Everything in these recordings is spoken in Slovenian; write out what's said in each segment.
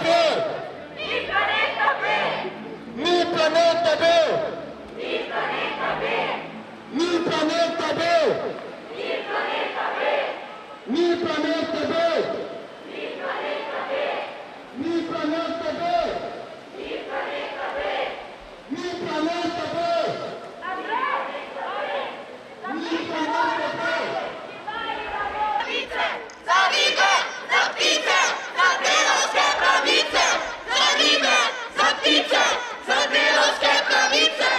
B! Ni planeta B! Ni planeta B! Ni planeta B! Ni planeta B! Ni planeta B! Ni planeta B! Ni planeta B! Ni planeta B! Ni planeta B! Ni planeta B! Ni planeta B! Za ribe, za ptice, za delavske pravice! Za ribe, za ptice, za delavske pravice!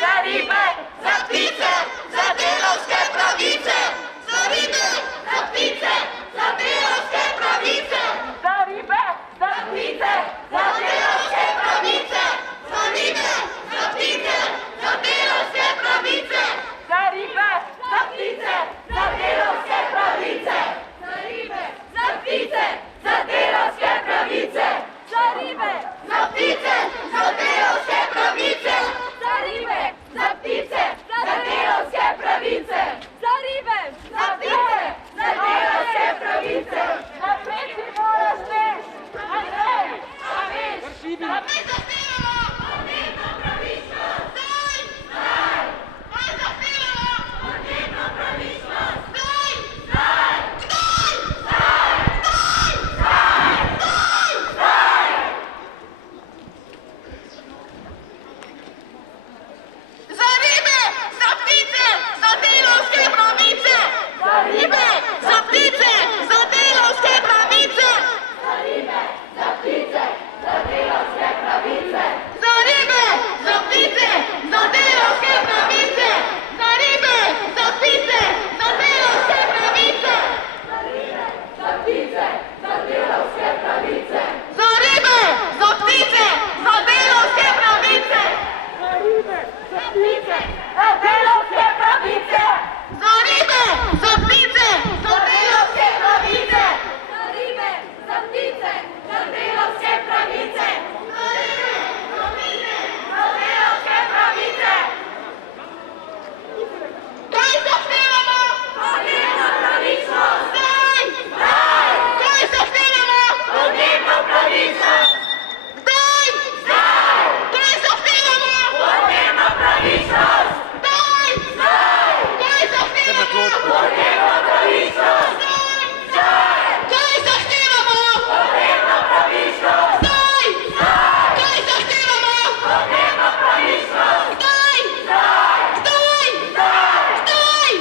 Za ribe, za ptice, za delavske pravice! Za ribe, za ptice, za delavske pravice! Za ribe, za ptice, za delavske pravice! Za ribe, za ptice, za delavske pravice! Za ribe, za ptice, za delavske pravice! Za ribe, za ptice, za delavske pravice! Za ribe, za ptice, za delavske pravice! Za ribe, za ptice, za delavske pravice! Za ribe, za ptice, za delavske pravice! Naprej si moraš veš! Andrej, a veš? Naprej zahtevamo! Podnebno pravičnost! Zdaj! Zdaj! Kaj zahtevamo? Podnebno pravičnost! Zdaj! Zdaj! Kdaj? Zdaj! Kdaj? Zdaj! Kdaj? Zdaj! Za ribe, za ptice, za delavske pravice! Za ribe, za ptice, za delavske pravice! Za ribe, za ptice, za delavske pravice! Za ribe, za ptice, za delavske pravice! Za ribe, za ptice, za delavske pravice! Za ribe, za ptice, za delavske pravice! Za ribe, za ptice, za delavske pravice! Za ribe, za ptice, za delavske pravice! Za ribe, za ptice, za delavske pravice! Za ribe, za ptice, za delavske pravice! Za ribe, za ptice, za delavske pravice! Kaj zahtevamo? Podnebno pravičnost! Zdaj! Zdaj! Kaj zahtevamo? Podnebno pravičnost! Zdaj! Zdaj! Kaj zahtevamo? Podnebno pravičnost! Zdaj! Zdaj! Kaj zahtevamo? Podnebno pravičnost! Zdaj! Zdaj! Kaj zahtevamo? Podnebno pravičnost! Zdaj! Zdaj! Kaj zahtevamo? Podnebno pravičnost! Zdaj! Zdaj! Kdaj? Zdaj! Kdaj? Zdaj!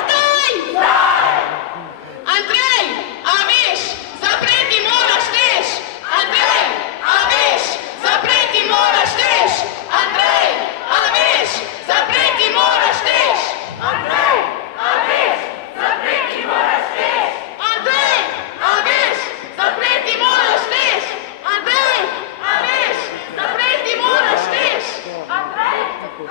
Kdaj? Zdaj! Andrej, a veš, zapreti moraš veš! Andrej, a veš, zapreti moraš veš! Andrej, a veš, zapreti moraš veš! Andrej, a veš, zapreti moraš veš! Andrej, a veš, zapreti moraš veš! Andrej, a veš, zapreti moraš veš! Andrej,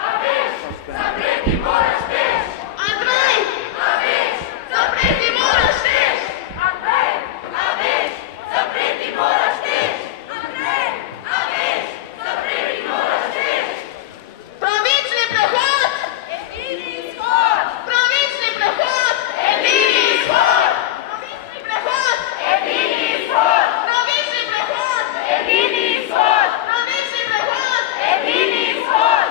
a veš, zapreti moraš veš! Andrej, a veš, zapreti moraš veš! Andrej, a veš, zapreti moraš veš! Andrej, a veš, zapreti moraš veš! Pravični prehod! Edini izhod! Pravični prehod! Edini izhod! Pravični prehod! Edini izhod! Pravični prehod! Edini izhod! Pravični prehod! Edini izhod!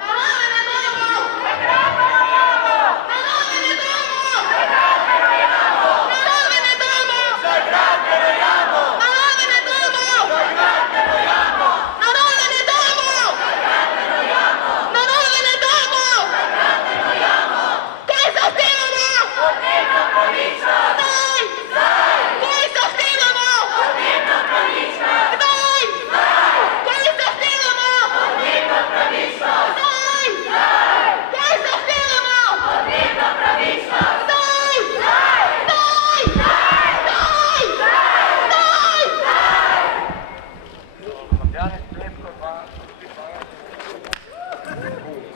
Narave ne damo! Zagrabeno jamo! Narave ne damo! Zagrabeno jamo! Narave ne damo! Zagrabeno jamo! Narave ne damo! Zagrabeno jamo! Narave ne damo! Zagrabeno jamo! Narave ne damo! Zagrabeno jamo! Kaj zahtevamo? Podnebno pravičnost! Zdaj! Zdaj! Kaj zahtevamo? Podnebno pravičnost! Zdaj! Zdaj! Kaj zahtevamo? Podnebno pravičnost! Zdaj! Zdaj! Kaj zahtevamo? Podnebno pravičnost! Zdaj! Zdaj! Zdaj! Zdaj! Zdaj!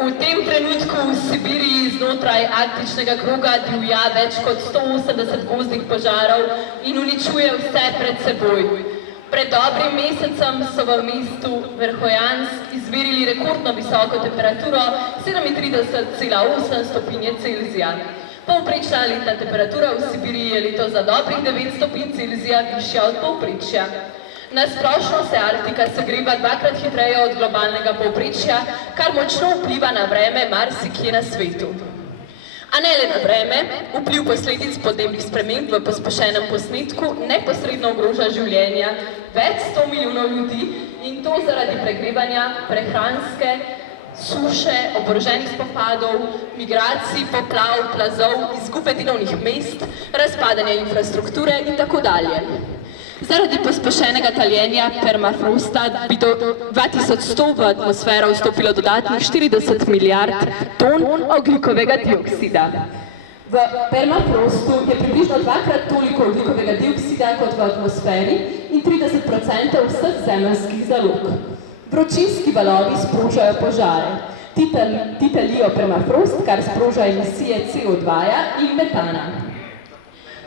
V tem trenutku v Sibiriji znotraj arktičnega kroga divja več kot 180 gozdnih požarov in uničuje vse pred seboj. Pred dobrim mesecem so v mestu Verhojansk izmerili rekordno visoko temperaturo 37,8 stopinje Celzija. Povprečna letna temperatura v Sibiriji je letos za dobrih 9 stopinj Celzija višja od povprečja. Na splošno se Arktika segreva dvakrat hitreje od globalnega povprečja, kar močno vpliva na vreme marsikje na svetu. A ne le na vreme, vpliv posledic podnebnih sprememb v pospešenem posnetku neposredno ogroža življenja več 100 milijonov ljudi in to zaradi pregrevanja, prehranske, suše, oboroženih spopadov, migracij, poplav, plazov, izgube delovnih mest, razpadanja infrastrukture in tako dalje. Zaradi pospešenega taljenja permafrosta bi do 2100 v atmosfero vstopilo dodatnih 40 milijard ton ogljikovega dioksida. V permafrostu je približno dvakrat toliko ogljikovega dioksida kot v atmosferi in 30% vseh zemeljskih zalog. Vročinski valovi sprožajo požare. Ti talijo permafrost, kar sproža emisije CO2-ja in metana.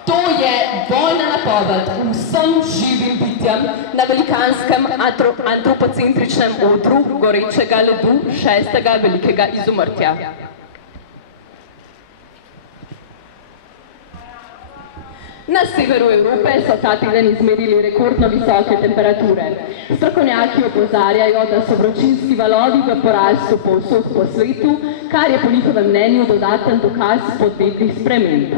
To je vojna napoved vsem živim bitjem na velikanskem antropocentričnem odru gorečega ledu 6. velikega izumrtja. Na severu Evrope so ta teden izmerili rekordno visoke temperature. Strokovnjaki opozarjajo, da so vročinski valovi v porastu povsod po svetu, kar je po njihovem mnenju dodaten dokaz podnebnih sprememb.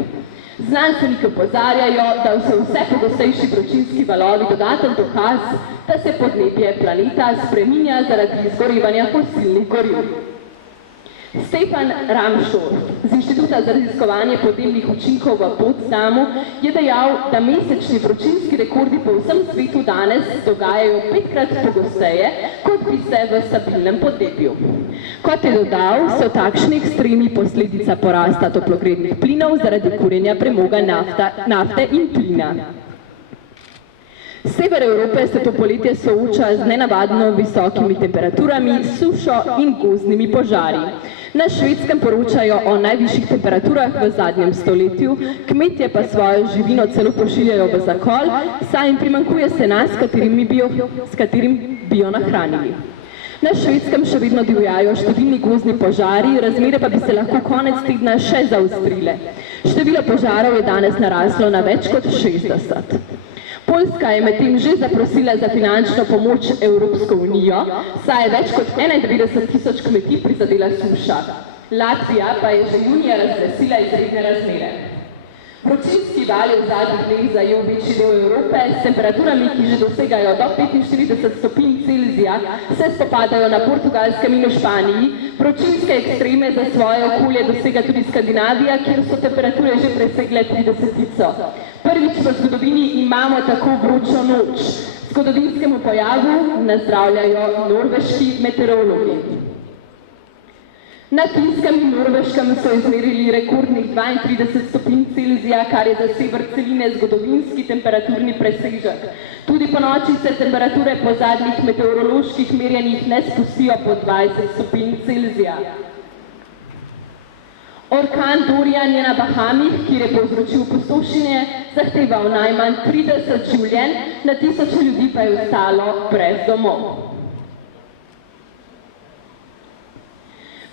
Znanstveniki opozarjajo, da so vse pogostejši vročinski valovi dodaten dokaz, da se podnebje planeta spreminja zaradi izgorevanja fosilnih goriv. Stefan Ramšor z Inštituta za raziskovanje podnebnih učinkov v Potsdamu je dejal, da mesečni vročinski rekordi po vsem svetu danes dogajajo 5-krat pogosteje, kot bi se v stabilnem podnebju. Kot je dodal, so takšni ekstremi posledica porasta toplogrednih plinov zaradi kurjenja premoga nafte in plina. Sever Evrope se to poletje sooča z nenavadno visokimi temperaturami, sušo in gozdnimi požari. Na Švedskem poročajo o najvišjih temperaturah v zadnjem stoletju, kmetje pa svojo živino celo pošiljajo v zakol, saj jim primanjkuje sena, s katerim bi jo nahranili. Na Švedskem še vedno divjajo številni gozdni požari, razmere pa bi se lahko konec tedna še zaostrile. Število požarov je danes naraslo na več kot 60. Poljska je medtem že zaprosila za finančno pomoč Evropsko unijo, saj je več kot 91 tisoč kmetij prizadela suša. Latvija pa je že junija razglasila izredne razmere. Vročinski val je v zadnjih dneh zajel večji del Evrope s temperaturami, ki že dosegajo do 45 stopinj Celzija, se spopadajo na Portugalskem in v Španiji. Vročinske ekstreme za svoje okolje dosega tudi Skandinavija, kjer so temperature že presegle 30-tico. Prvič v zgodovini imamo tako vročo noč. Zgodovinskemu pojavu nazdravljajo norveški meteorologi. Na Finskem in Norveškem so izmerili rekordnih 32 stopinj Celzija, kar je za sever celine zgodovinski temperaturni presežek. Tudi po noči se temperature po zadnjih meteoroloških merjenjih ne spustijo pod 20 stopinj Celzija. Orkan Dorian je na Bahamih, kjer je povzročil pustošenje, zahteval najmanj 30 življenj, na tisoče ljudi pa je ostalo brez domov.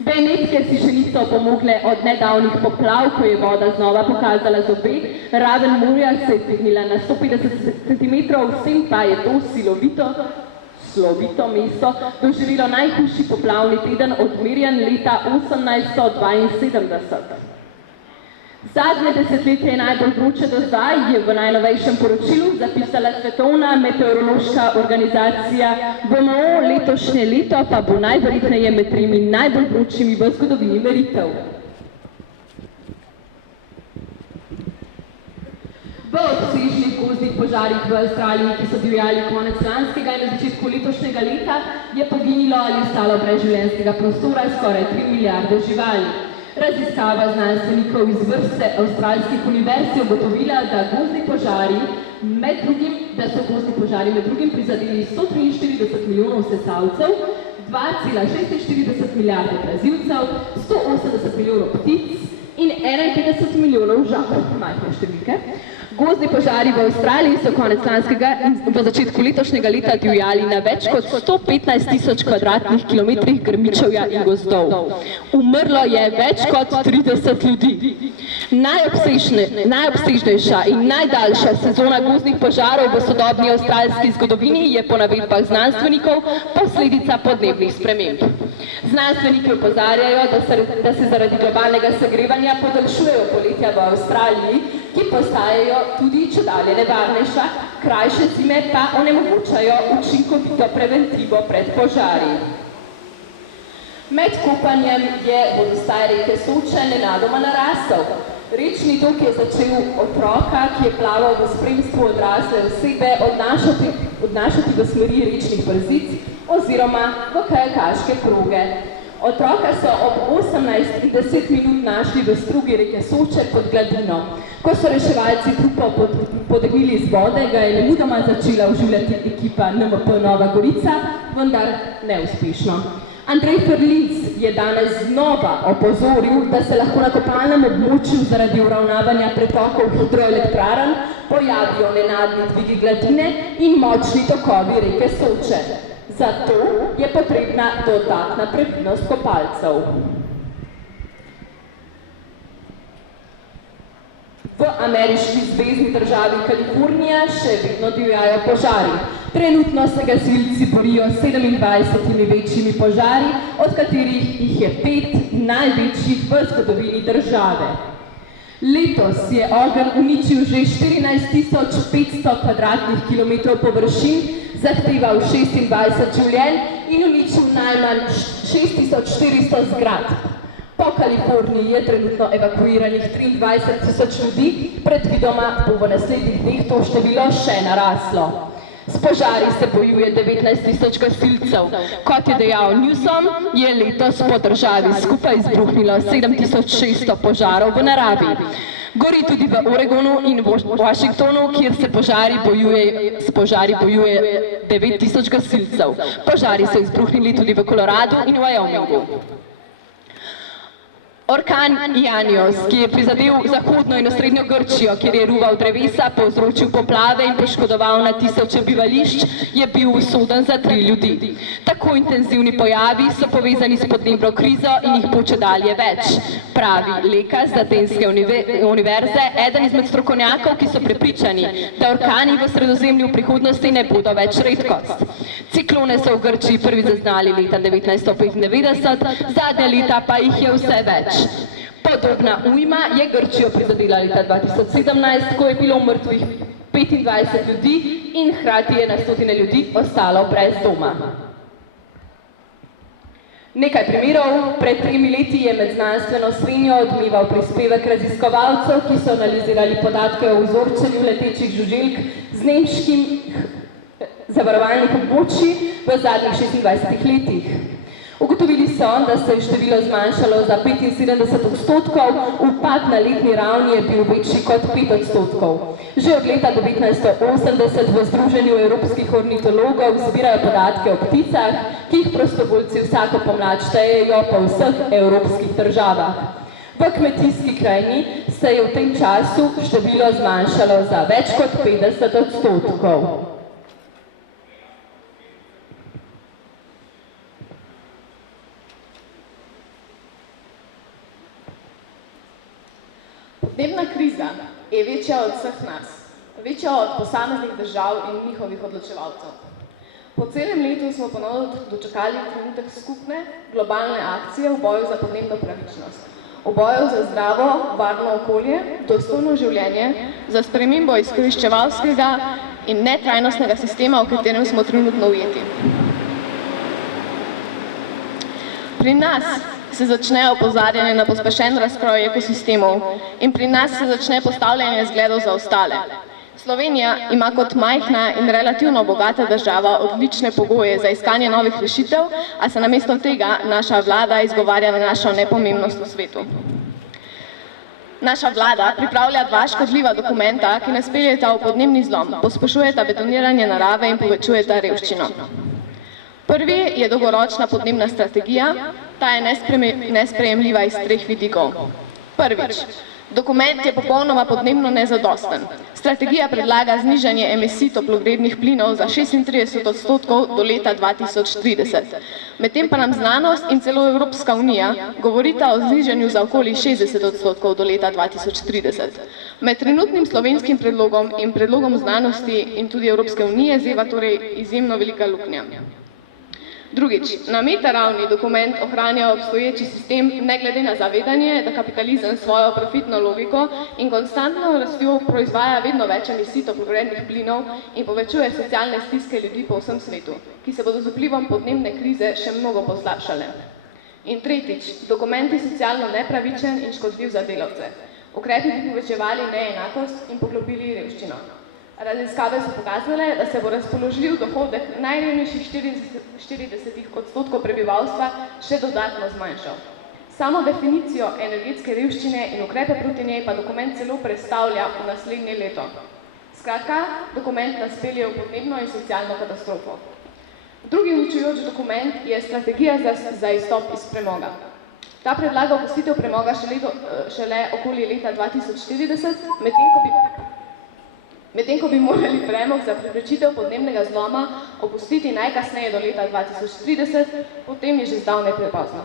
Benetke si še niso pomogle od nedavnih poplav, ko je voda znova pokazala zobe, raven morja se je dvignila na 150 cm, vsem pa je to slovito mesto doživelo najhujši poplavni teden od merjenj leta 1872. Zadnje desetletje je najbolj vroče do zdaj, je v najnovejšem poročilu zapisala Svetovna meteorološka organizacija. VMO letošnje leto pa bo najverjetneje med 3 najbolj vročimi v zgodovini meritev. V obsežnih gozdnih požarih v Avstraliji, ki so divjali konec lanskega in na začetku letošnjega leta, je poginilo ali ostalo brez življenjskega prostora skoraj 3 milijarde živali. Raziskava znanstvenikov iz vrste avstralskih univerz je ugotovila, da so gozdni požari med drugim prizadeli 143 milijonov sesalcev, 2,46 milijarde plazilcev, 180 milijonov ptic in 51 milijonov žab, majhne številke. Gozdni požari v Avstraliji so konec lanskega in v začetku letošnjega leta divjali na več kot 115 tisoč kvadratnih kilometrih grmičevja in gozdov. Umrlo je več kot 30 ljudi. Najobsežnejša in najdaljša sezona gozdnih požarov v sodobni avstralski zgodovini je po navedbah znanstvenikov posledica podnebnih sprememb. Znanstveniki opozarjajo, da se zaradi globalnega segrevanja podaljšujejo poletja v Avstraliji, ki postajajo tudi čedalje nevarnejša, krajše zime pa onemogočajo učinkovito preventivo pred požari. Med kopanjem je vodostaj reke Soče nenadoma narasel. Rečni tok je začel otroka, ki je plaval v spremstvu odrasle osebe, odnašati v smeri rečnih brzic oziroma v kajakaške proge. Otroka so ob 18:10 našli v strugi reke Soče pod gladino. Ko so reševalci trupa potegnili iz vode, ga je nemudoma začela oživljati ekipa NMP Nova Gorica, vendar neuspešno. Andrej Ferlinc je danes znova opozoril, da se lahko na kopalnem območju zaradi uravnavanja pretokov hidroelektrarn pojavijo nenadni dvigi gladine in močni tokovi reke Soče. Zato je potrebna dodatna previdnost kopalcev. V ameriški zvezni državi Kalifornija še vedno divjajo požari. Trenutno se gasilci borijo s 27 večjimi požari, od katerih jih je 5 največjih v zgodovini države. Letos je ogenj uničil že 14.500 kvadratnih kilometrov površin, zahteval 26 življenj in uničil najmanj 6.400 zgradb. Po Kaliforniji je trenutno evakuiranih 23.000 ljudi, predvidoma bo v naslednjih dneh to število še naraslo. S požari se bojuje 19.000 gasilcev. Kot je dejal Newsom, je letos po državi skupaj izbruhnilo 7.600 požarov v naravi. Gori tudi v Oregonu in Washingtonu, kjer se s požari bojuje 9.000 gasilcev. Požari so izbruhnili tudi v Koloradu in Wyomingu. Orkan Janios, ki je prizadel zahodno in osrednjo Grčijo, kjer je ruval drevesa, povzročil poplave in poškodoval na tisoče bivališč, je bil usoden za 3 ljudi. Tako intenzivni pojavi so povezani s podnebno krizo in jih bo čedalje več, pravi lekar z Atenske univerze, eden izmed strokovnjakov, ki so prepričani, da orkani v Sredozemlju v prihodnosti ne bodo več redkost. Ciklone so v Grčiji prvi zaznali leta 1995, zadnja leta pa jih je vse več. Podobna ujma je Grčijo prizadela leta 2017, ko je bilo mrtvih 25 ljudi in hkrati je na stotine ljudi ostalo brez doma. Nekaj primerov. Pred 3 leti je med znanstveno srenjo odmeval prispevek raziskovalcev, ki so analizirali podatke o vzorčenju letečih žuželk z nemškim zavarovalnih območij v zadnjih 26 letih. Ugotovili so, da se je število zmanjšalo za 75%, upad na letni ravni je bil večji kot 5%. Že od leta 1980 v Združenju evropskih ornitologov zbirajo podatke o pticah, ki jih prostovoljci vsako pomlad štejejo po vseh evropskih državah. V kmetijski krajini se je v tem času število zmanjšalo za več kot 50%. Podnebna kriza je večja od vseh nas, večja od posameznih držav in njihovih odločevalcev. Po celem letu smo ponovno dočakali trenutek skupne globalne akcije v boju za podnebno pravičnost, v boju za zdravo, varno okolje, dostojno življenje, za spremembo izkoriščevalskega in netrajnostnega sistema, v katerem smo trenutno ujeti. Pri nas se začne opozarjanje na pospešen razkroj ekosistemov in pri nas se začne postavljanje zgledov za ostale. Slovenija ima kot majhna in relativno bogata država odlične pogoje za iskanje novih rešitev, a se namesto tega naša vlada izgovarja na našo nepomembnost v svetu. Naša vlada pripravlja 2 škodljiva dokumenta, ki nas peljeta v podnebni zlom, pospešujeta betoniranje narave in povečujeta revščino. Prvi je dolgoročna podnebna strategija, ta je nesprejemljiva iz 3 vidikov. Prvič, dokument je popolnoma podnebno nezadosten. Strategija predlaga znižanje emisij toplogrednih plinov za 36% do leta 2030. Medtem pa nam znanost in celo Evropska unija govorita o znižanju za okoli 60% do leta 2030. Med trenutnim slovenskim predlogom in predlogom znanosti in tudi Evropske unije zeva torej izjemno velika luknja. Drugič, na metaravni dokument ohranja obstoječi sistem ne glede na zavedanje, da kapitalizem svojo profitno logiko in konstantno rastjo proizvaja vedno več emisij toplogrednih plinov in povečuje socialne stiske ljudi po vsem svetu, ki se bodo z vplivom podnebne krize še mnogo poslabšale. In tretjič, dokument je socialno nepravičen in škodljiv za delavce. Ukrepi bi povečevali neenakost in poglobili revščino. Raziskave so pokazale, da se bo razpoložljiv dohodek najrevnejših 40% prebivalstva še dodatno zmanjšal. Samo definicijo energetske revščine in ukrepe proti njej pa dokument celo prestavlja v naslednje leto. Skratka, dokument nas pelje v podnebno in socialno katastrofo. Drugi uničujoč dokument je strategija za izstop iz premoga. Ta predlaga opustitev premoga šele okoli leta 2040, medtem ko bi morali premog za preprečitev podnebnega zloma opustiti najkasneje do leta 2030, potem je že zdavnaj prepozno.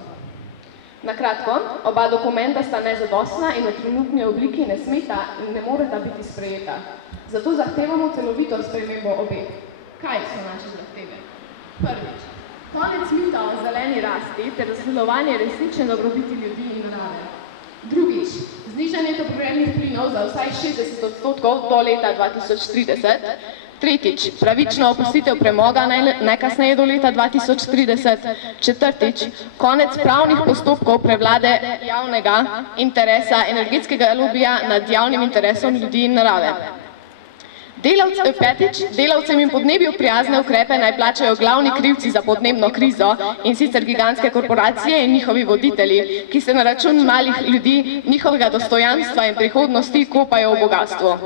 Na kratko, oba dokumenta sta nezadostna in v trenutni obliki ne smeta in ne moreta biti sprejeta. Zato zahtevamo celovito spremembo obeh. Kaj so naše zahteve? Prvič, konec mita o zeleni rasti ter zasledovanje resnične dobrobiti ljudi in narave. Drugič, znižanje toplogrednih plinov za vsaj 60% do leta 2030. Tretjič, pravično opustitev premoga najkasneje do leta 2030. Četrtič, konec pravnih postopkov prevlade javnega interesa energetskega lobija nad javnim interesom ljudi in narave. Petič, delavcem in podnebju prijazne ukrepe naj plačajo glavni krivci za podnebno krizo in sicer gigantske korporacije in njihovi voditelji, ki se na račun malih ljudi, njihovega dostojanstva in prihodnosti kopajo v bogatstvo.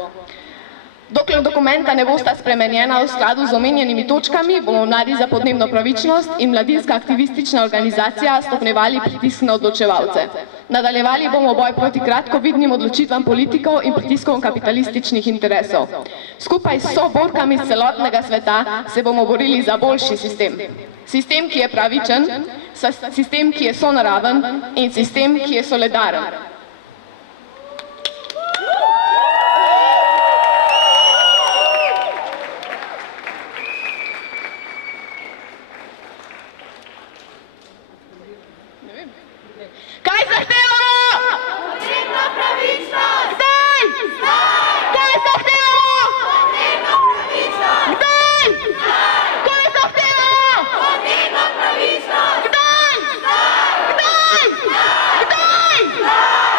Dokler dokumenta ne bosta spremenjena v skladu z omenjenimi točkami, bomo Mladi za podnebno pravičnost in mladinska aktivistična organizacija stopnjevali pritisk na odločevalce. Nadaljevali bomo boj proti kratkovidnim odločitvam politikov in pritiskom kapitalističnih interesov. Skupaj s soborkami z celotnega sveta se bomo borili za boljši sistem. Sistem, ki je pravičen, sistem, ki je sonaraven in sistem, ki je solidaren. Kaj zahtevamo? Podnebno pravičnost! Kdaj? Zdaj! Kaj zahtevamo? Podnebno pravičnost! Kdaj? Zdaj! Kaj zahtevamo? Podnebno pravičnost! Kdaj? Zdaj! Kdaj? Kdaj? Zdaj!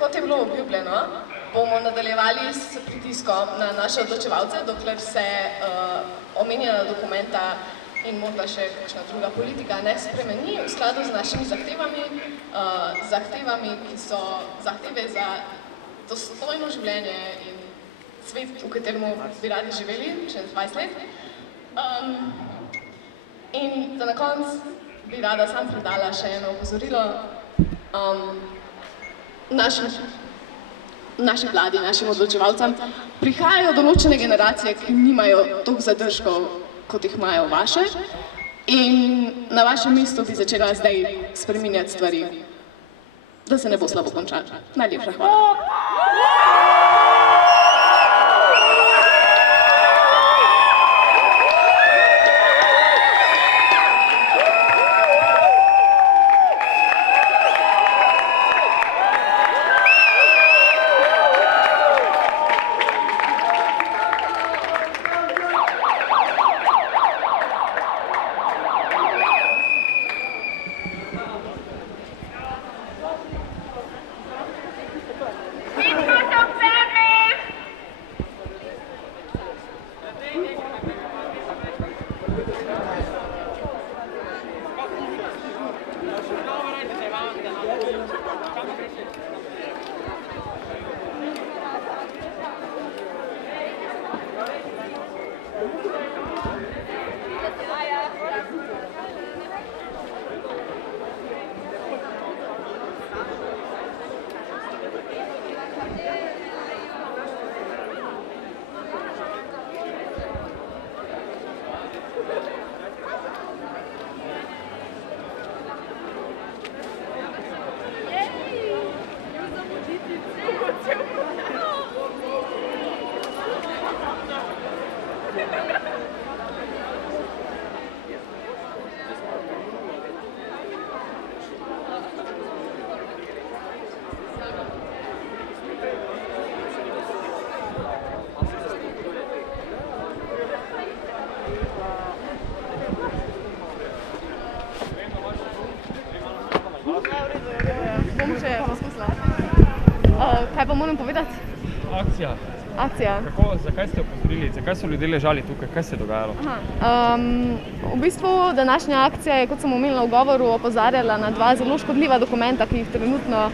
kot je bilo obljubljeno, bomo nadaljevali s pritiskom na naše odločevalce, dokler se omenjena dokumenta in morda še kakšna druga politika ne spremeni v skladu z našimi zahtevami, ki so zahteve za dostojno življenje in svet, v katerem bi radi živeli čez 20 let. In za na konec bi rada sam predala še eno opozorilo naši vladi, našim odločevalcem. Prihajajo določene generacije, ki nimajo toliko zadržkov, kot jih imajo vaše, in na vašem mestu bi začela zdaj spreminjati stvari, da se ne bo slabo končalo. Najlepša hvala. Bom še poskusila. Kaj pa moram povedati? Akcija. Zakaj ste opozorili? Zakaj so ljudje ležali tukaj? Kaj se je dogajalo? V bistvu današnja akcija je, kot sem omenila v govoru, opozarjala na dva zelo škodljiva dokumenta, ki jih trenutno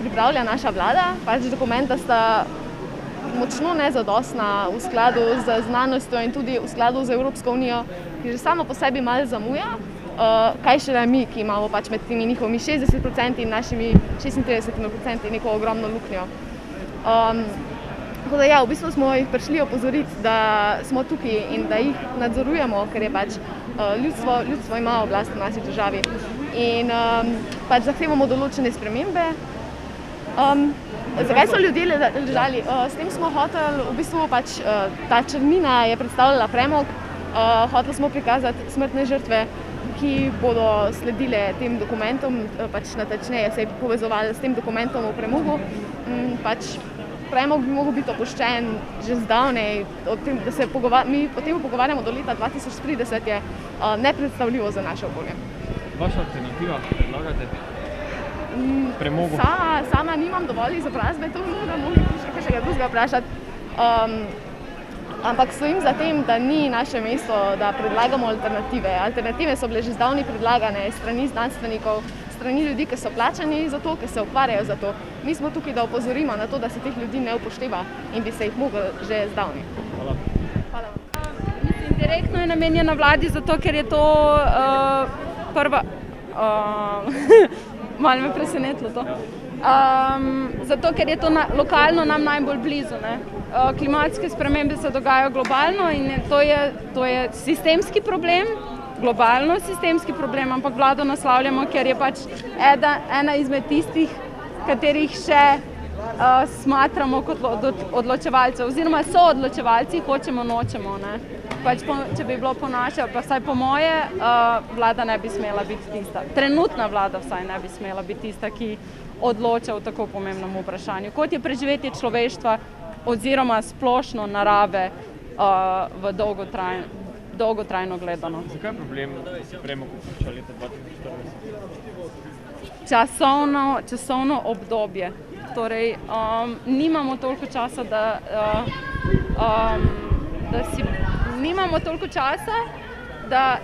pripravlja naša vlada. Pač dokumenta sta močno nezadostna v skladu z znanostjo in tudi v skladu z Evropsko unijo, ki že samo po sebi malo zamuja. Kaj šele mi, ki imamo pač med temi njihovimi 60% in našimi 36% neko ogromno luknjo. Tako da ja, v bistvu smo jih prišli opozoriti, da smo tukaj in da jih nadzorujemo, ker je pač ljudstvo ima oblast v naši državi in pač zahtevamo določene spremembe. Zakaj so ljudje ležali? S tem smo hoteli, v bistvu pač ta črnina je predstavljala premog, hoteli smo prikazati smrtne žrtve, ki bodo sledile tem dokumentom, pač natančneje se je povezovali s tem dokumentom o premogu. Pač premog bi mogel biti opuščen že zdavnej, da se mi o tem pogovarjamo do leta 2030 je nepredstavljivo za naše okolje. Vaša alternativa predlagate? Premogu? Sama nimam dovolj izobrazbe, to bi mogli še kaj drugega vprašati. Ampak stojim za tem, da ni naše mesto, da predlagamo alternative. Alternative so bile že zdavni predlagane strani znanstvenikov, strani ljudi, ki so plačani za to, ki se ukvarjajo za to. Mi smo tukaj, da opozorimo na to, da se teh ljudi ne upošteva in bi se jih mogli že zdavni. Hvala. Direktno je namenjena vladi, zato ker je to prva... Malo me presenetilo to. Zato ker je to lokalno nam najbolj blizu. Klimatske spremembe se dogajajo globalno in to je sistemski problem, globalno sistemski problem, ampak vlado naslavljamo, ker je pač ena izmed tistih, katerih še smatramo kot odločevalcev, oziroma so odločevalci, hočemo, nočemo. Pač če bi bilo po naše, pa vsaj po moje, vlada ne bi smela biti tista. Trenutna vlada vsaj ne bi smela biti tista, ki odloča o tako pomembnem vprašanju, kot je preživetje človeštva oziroma splošno narave v dolgotrajno gledano. Zakaj je problem premog opušča leta 2040? časovno obdobje. Torej, nimamo toliko časa, da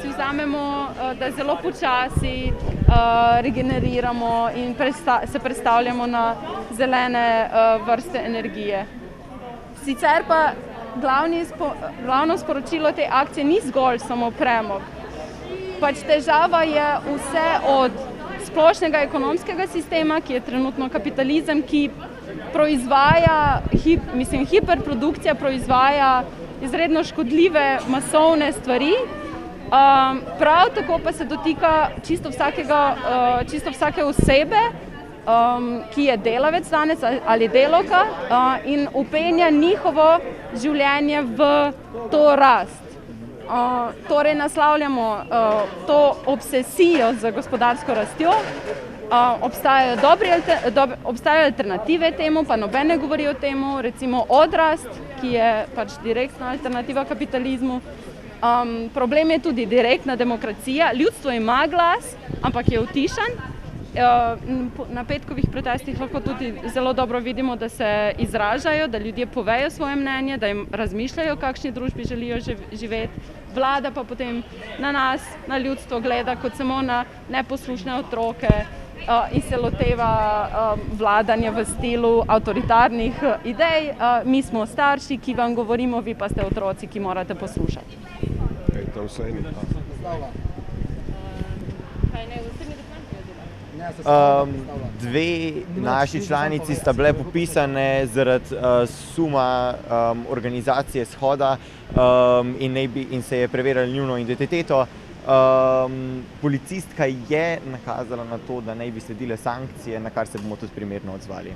si vzamemo, da zelo počasi regeneriramo in se prestavljamo na zelene vrste energije. Sicer pa glavno sporočilo te akcije ni zgolj samo premog. Pač težava je vse od splošnega ekonomskega sistema, ki je trenutno kapitalizem, ki proizvaja, hiperprodukcija proizvaja izredno škodljive masovne stvari, prav tako pa se dotika čisto vsake osebe, ki je delavec danes ali delavka in vpenja njihovo življenje v to rast. Torej naslavljamo to obsesijo z gospodarsko rastjo, obstajajo alternative temu, pa noben ne govori o temu, recimo odrast, ki je pač direktna alternativa kapitalizmu. Problem je tudi direktna demokracija, ljudstvo ima glas, ampak je utišan. Na petkovih protestih lahko tudi zelo dobro vidimo, da se izražajo, da ljudje povejo svoje mnenje, da jim razmišljajo, v kakšni družbi želijo živeti. Vlada pa potem na nas, na ljudstvo gleda kot samo na neposlušne otroke in se loteva vladanja v stilu avtoritarnih idej. Mi smo starši, ki vam govorimo, vi pa ste otroci, ki morate poslušati. Dve naši članici sta bile popisane zaradi suma organizacije shoda in se je preverjalo njuno identiteto. Policistka je nakazala na to, da naj bi sledile sankcije, na kar se bomo tudi primerno odzvali.